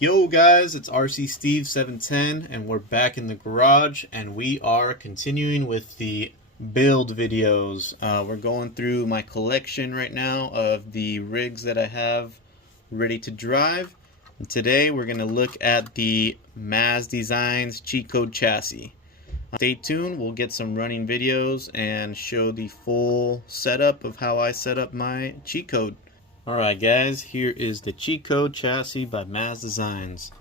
Yo guys, it's RC Steve 710 and we're back in the garage and we are continuing with the build videos. We're going through my collection right now of the rigs that I have ready to drive. And today we're going to look at the Mazz Designs Cheat Code chassis. Stay tuned, we'll get some running videos and show the full setup of how I set up my cheat code. Alright guys, here is the cheat code chassis by Mazz Designs.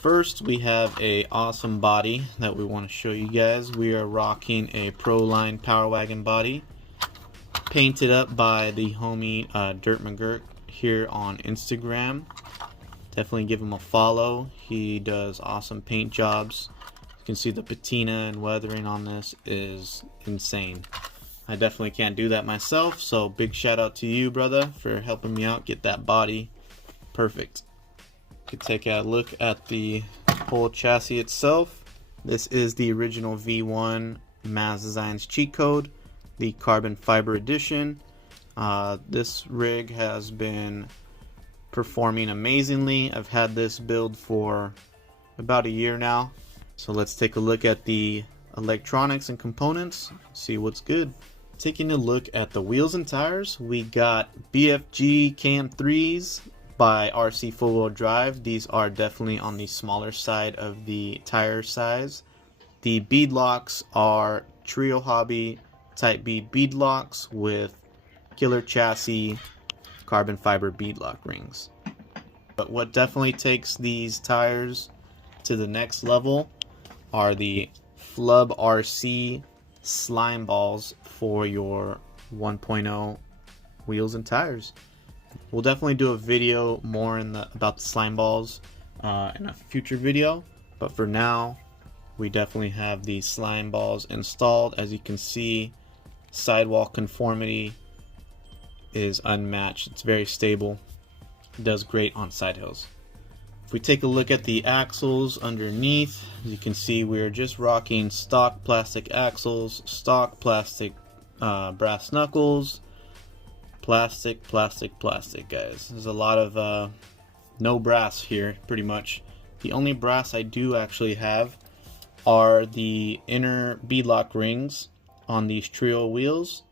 First we have a awesome body that we want to show you guys. We are rocking a Proline Power Wagon body, painted up by the homie Dirt McGurk here on Instagram. Definitely give him a follow. He does awesome paint jobs. You can see the patina and weathering on this is insane. I definitely can't do that myself, so big shout out to you, brother, for helping me out get that body perfect. You can take a look at the whole chassis itself. This is the original V1 Mazz Designs Cheat Code, the carbon fiber edition. This rig has been performing amazingly. I've had this build for about a year now. So let's take a look at the electronics and components, see what's good. Taking a look at the wheels and tires, we got BFG KM3s by RC4WD. These are definitely on the smaller side of the tire size. The beadlocks are TREAL Hobby Type B beadlocks with killer chassis carbon fiber beadlock rings. But what definitely takes these tires to the next level are the Flub RC SLYMEBALLZ for your 1.0 wheels and tires. We'll definitely do a video more about the SLYMEBALLZ in a future video, but for now we definitely have the SLYMEBALLZ installed. As you can see, sidewall conformity is unmatched. It's very stable. It does great on side hills. If we take a look at the axles underneath, you can see we're just rocking stock plastic axles, stock plastic brass knuckles, plastic guys. There's a lot of no brass here pretty much. The only brass I do actually have are the inner beadlock rings on these TREAL wheels,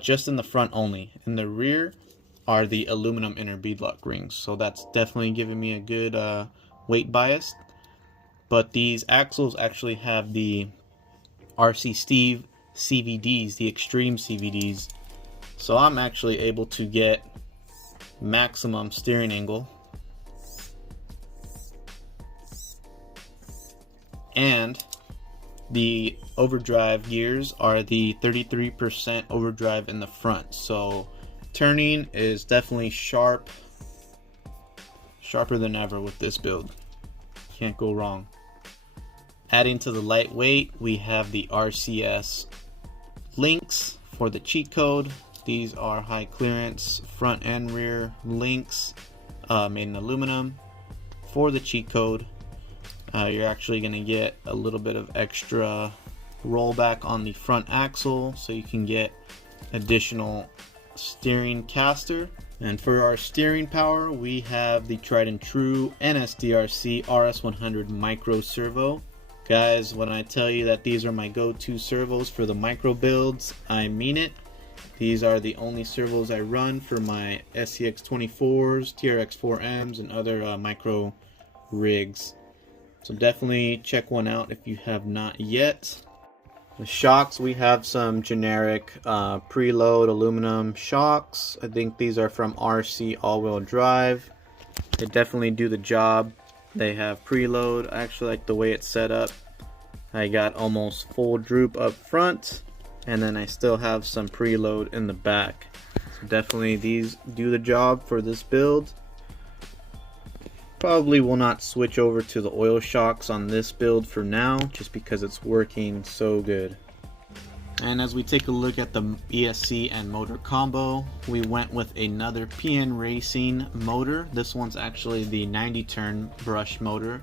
just in the front only. In the rear are the aluminum inner beadlock rings, so that's definitely giving me a good weight bias. But these axles actually have the RC Steve CVDs, the extreme CVDs, so I'm actually able to get maximum steering angle and the overdrive gears are the 33% overdrive in the front, so turning is definitely sharper than ever with this build. Can't go wrong. Adding to the lightweight, we have the RCS links for the cheat code. These are high clearance front and rear links made in aluminum for the cheat code. You're actually going to get a little bit of extra rollback on the front axle, so you can get additional steering caster. And for our steering power, we have the tried and true NSDRC RS-100 micro servo. Guys, when I tell you that these are my go-to servos for the micro builds, I mean it. These are the only servos I run for my SCX24s, TRX4Ms, and other micro rigs. So definitely check one out if you have not yet. The shocks, we have some generic preload aluminum shocks. I think these are from RC all-wheel drive. They definitely do the job. They have preload. I actually like the way it's set up. I got almost full droop up front, and then I still have some preload in the back. So definitely these do the job for this build. Probably will not switch over to the oil shocks on this build for now, just because it's working so good. And as we take a look at the ESC and motor combo, we went with another PN Racing motor. This one's actually the 90 turn brush motor.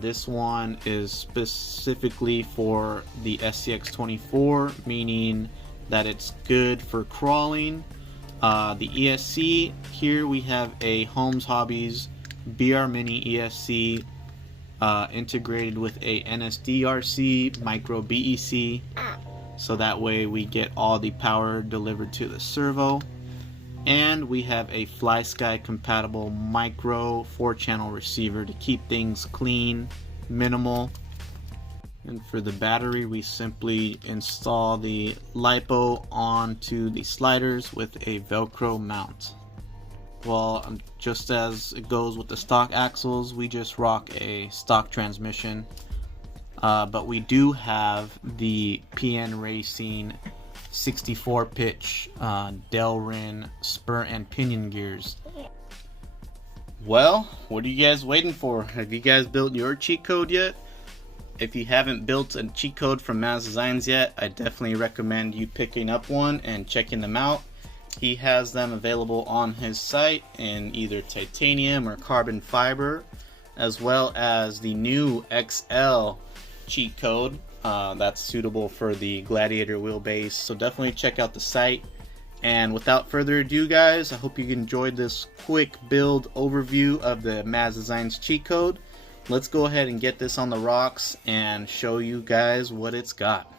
This one is specifically for the SCX24, meaning that it's good for crawling. The ESC, here we have a Holmes Hobbies BR Mini ESC integrated with a NSDRC micro BEC, so that way we get all the power delivered to the servo. And we have a FlySky compatible micro 4-channel receiver to keep things clean, minimal. And for the battery, we simply install the lipo onto the sliders with a Velcro mount. Well, just as it goes with the stock axles, we just rock a stock transmission. But we do have the PN Racing 64 pitch Delrin spur and pinion gears. Well, what are you guys waiting for? Have you guys built your cheat code yet? If you haven't built a cheat code from Mazz Designs yet, I definitely recommend you picking up one and checking them out. He has them available on his site in either titanium or carbon fiber, as well as the new XL cheat code that's suitable for the Gladiator wheelbase. So definitely check out the site. And without further ado, guys, I hope you enjoyed this quick build overview of the Mazz Designs cheat code. Let's go ahead and get this on the rocks and show you guys what it's got.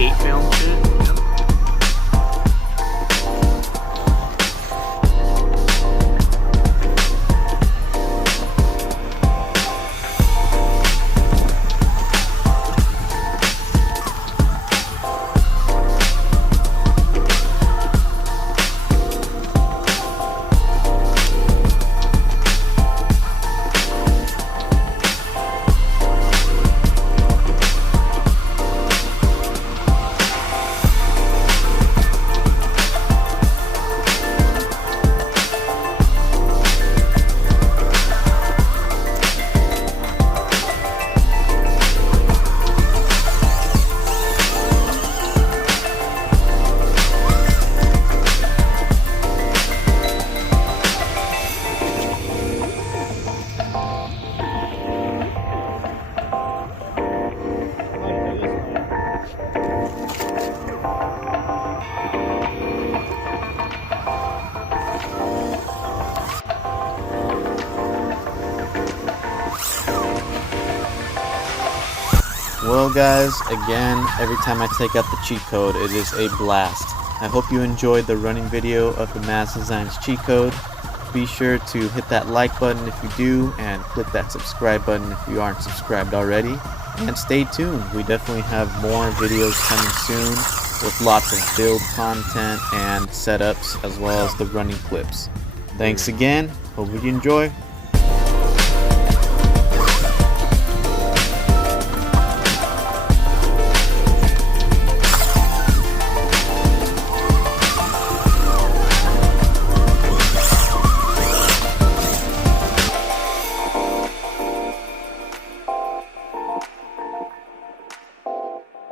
Skate film shit. Well guys, again, every time I take out the cheat code, it is a blast. I hope you enjoyed the running video of the Mazz Designs Cheat Code. Be sure to hit that like button if you do, and click that subscribe button if you aren't subscribed already. And stay tuned, we definitely have more videos coming soon with lots of build content and setups as well as the running clips. Thanks again, hope you enjoy.